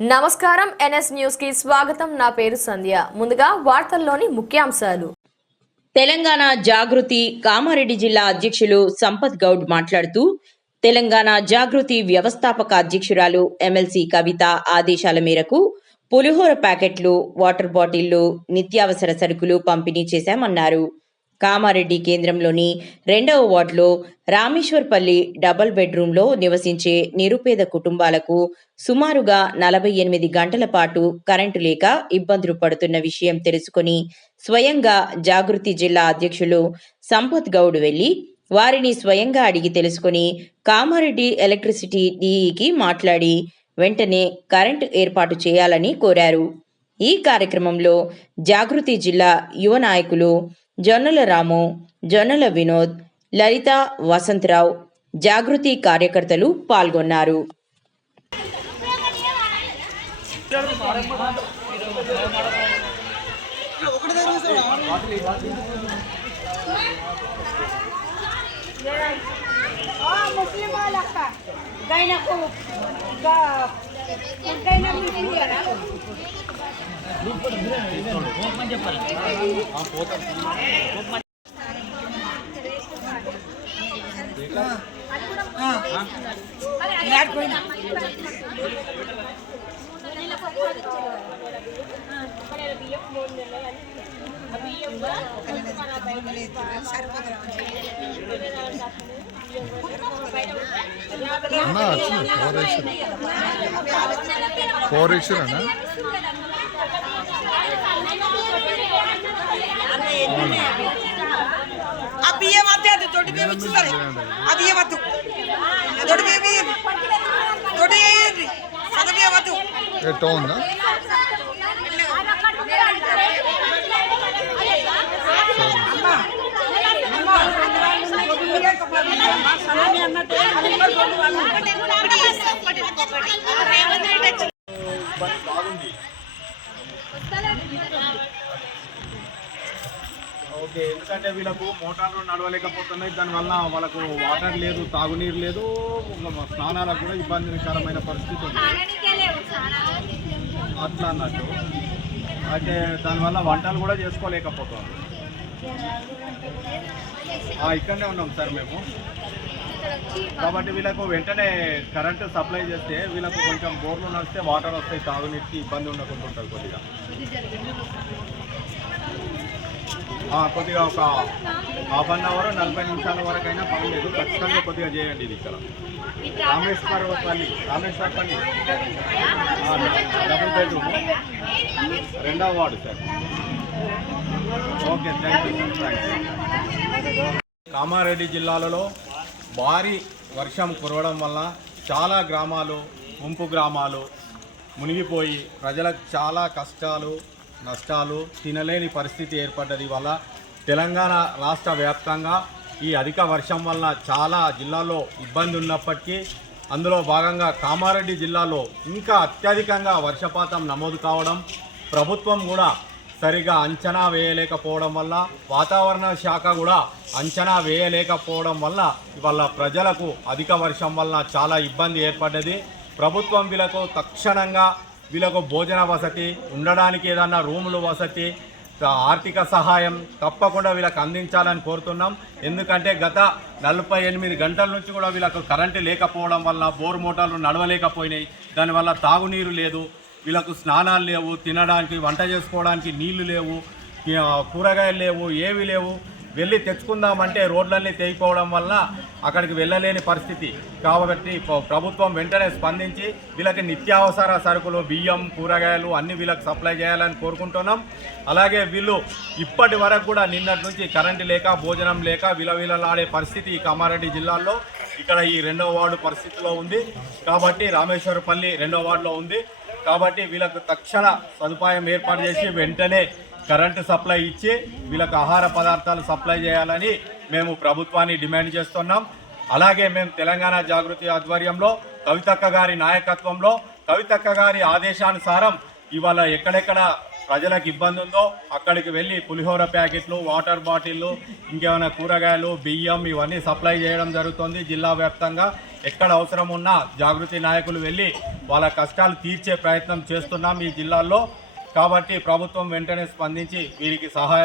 నమస్కారం ఎన్ఎస్ న్యూస్కి స్వాగతం. నా పేరు సంధ్య. ముందుగా వార్తల్లోని ముఖ్యాంశాలు. తెలంగాణ జాగృతి కామారెడ్డి జిల్లా అధ్యక్షులు సంపత్ గౌడ్ మాట్లాడుతూ తెలంగాణ జాగృతి వ్యవస్థాపక అధ్యక్షురాలు ఎమ్మెల్సీ కవిత ఆదేశాల మేరకు పులిహోర ప్యాకెట్లు వాటర్ బాటిళ్ళు నిత్యావసర సరుకులు పంపిణీ చేశామన్నారు. కామారెడ్డి కేంద్రంలోని రెండవ వార్డులో రామేశ్వర్పల్లి డబల్ బెడ్రూంలో నివసించే నిరుపేద కుటుంబాలకు సుమారుగా నలభై ఎనిమిది గంటల పాటు కరెంటు లేక ఇబ్బందులు పడుతున్న విషయం తెలుసుకొని స్వయంగా జాగృతి జిల్లా అధ్యక్షులు సంపత్ గౌడ్ వెళ్ళి వారిని స్వయంగా అడిగి తెలుసుకొని కామారెడ్డి ఎలక్ట్రిసిటీ డీఈకి మాట్లాడి వెంటనే కరెంటు ఏర్పాటు చేయాలని కోరారు. ఈ కార్యక్రమంలో జాగృతి జిల్లా యువ నాయకులు జొన్నల రాము జొన్నల వినోద్ లలిత వసంతరావు జాగృతి కార్యకర్తలు పాల్గొన్నారు ముస్లిం వాళ్ళక్క గైనకు గైన మీటింగ్ కదా అన్నా వచ్చింది? ఫోర్ వేసిన ఫోర్ వేసినా అది దొడ్డు బియ్యం ఇచ్చింది ఆ బియ్యం వద్దు దొడ్డు బియ్యం ఇయ్యండి దొడ్డు వేయండి సగం బియ్యం వద్దు ఎట్టో ఉందా ఓకే ఎందుకంటే వీళ్ళకు మోటార్లు నడవలేకపోతున్నాయి. దానివల్ల వాళ్ళకు వాటర్ లేదు తాగునీరు లేదు స్నానాలకు కూడా ఇబ్బందికరమైన పరిస్థితి ఉంది. అట్లా అన్నట్టు. అయితే దానివల్ల వంటలు కూడా చేసుకోలేకపోతున్నాం ఆ, ఇక్కడనే ఉన్నాం సార్ మేము. కాబట్టి వీళ్ళకు వెంటనే కరెంటు సప్లై చేస్తే వీళ్ళకు కొంచెం బోర్లు నడిస్తే వాటర్ వస్తాయి తాగునీటికి ఇబ్బంది ఉండకుండా ఉంటుంది కొద్దిగా. కొద్దిగా ఒక హాఫ్ అన్ అవర్ నలభై నిమిషాల వరకు అయినా పర్లేదు ఖచ్చితంగా కొద్దిగా చేయండి ఇది ఇక్కడ. రామేశ్వరపల్లి రామేశ్వరపల్లి పల్లి డబుల్ బెడ్రూమ్. రెండవ ward sir. Okay thank you thanks Kamareddy జిల్లాలలో భారీ వర్షం కురవడం వల్ల చాలా గ్రామాలు ముంపు గ్రామాలు మునిగిపోయి ప్రజలకు చాలా కష్టాలు నష్టాలు తినలేని పరిస్థితి ఏర్పడ్డది. వల్ల తెలంగాణ రాష్ట్ర వ్యాప్తంగా ఈ అధిక వర్షం వల్ల చాలా జిల్లాల్లో ఇబ్బంది ఉన్నప్పటికీ అందులో భాగంగా కామారెడ్డి జిల్లాలో ఇంకా అత్యధికంగా వర్షపాతం నమోదు కావడం ప్రభుత్వం కూడా సరిగా అంచనా వేయలేకపోవడం వల్ల వాతావరణ శాఖ కూడా అంచనా వేయలేకపోవడం వల్ల ఇవాళ ప్రజలకు అధిక వర్షం వల్ల చాలా ఇబ్బంది ఏర్పడ్డది. ప్రభుత్వం వీళ్ళకు తక్షణంగా వీళ్ళకు భోజన వసతి ఉండడానికి ఏదన్నా రూములు వసతి ఆర్థిక సహాయం తప్పకుండా వీళ్ళకి అందించాలని కోరుతున్నాం. ఎందుకంటే గత నలభై ఎనిమిది గంటల నుంచి కూడా వీళ్ళకు కరెంటు లేకపోవడం వల్ల బోర్ మోటార్లు నడవలేకపోయినాయి. దానివల్ల తాగునీరు లేదు వీళ్ళకు స్నానాలు లేవు తినడానికి వంట చేసుకోవడానికి నీళ్ళు లేవు కూరగాయలు లేవు ఏవి లేవు. వెళ్ళి తెచ్చుకుందామంటే రోడ్లన్నీ తెగిపోవడం వల్ల అక్కడికి వెళ్ళలేని పరిస్థితి. కాబట్టి ప్రభుత్వం వెంటనే స్పందించి వీళ్ళకి నిత్యావసర సరుకులు బియ్యం కూరగాయలు అన్ని వీళ్ళకి సప్లై చేయాలని కోరుకుంటున్నాం. అలాగే వీళ్ళు ఇప్పటి వరకు కూడా నిన్నటి నుంచి కరెంటు లేక భోజనం లేక విలవిలలాడే పరిస్థితి ఈ కామారెడ్డి జిల్లాలో. ఇక్కడ ఈ రెండవ వార్డు పరిస్థితిలో ఉంది. కాబట్టి రామేశ్వరపల్లి రెండవ వార్డులో ఉంది. కాబట్టి వీళ్ళకు తక్షణ సదుపాయం ఏర్పాటు చేసి వెంటనే కరెంటు సప్లై ఇచ్చి వీళ్ళకి ఆహార పదార్థాలు సప్లై చేయాలని మేము ప్రభుత్వాన్ని డిమాండ్ చేస్తున్నాం. అలాగే మేము తెలంగాణ జాగృతి ఆధ్వర్యంలో కవితక్క గారి నాయకత్వంలో కవితక్క గారి ఆదేశానుసారం ఇవాళ ఎక్కడెక్కడ ప్రజలకు ఇబ్బంది ఉందో అక్కడికి వెళ్ళి పులిహోర ప్యాకెట్లు వాటర్ బాటిళ్ళు ఇంకేమైనా కూరగాయలు బియ్యం ఇవన్నీ సప్లై చేయడం జరుగుతుంది జిల్లా వ్యాప్తంగా. ఎక్కడ అవసరం ఉన్నా జాగృతి నాయకులు వెళ్ళి వాళ్ళ కష్టాలు తీర్చే ప్రయత్నం చేస్తున్నాం ఈ జిల్లాల్లో కాబట్టి ప్రభుత్వం వెంటనే స్పందించి వీరికి సహాయ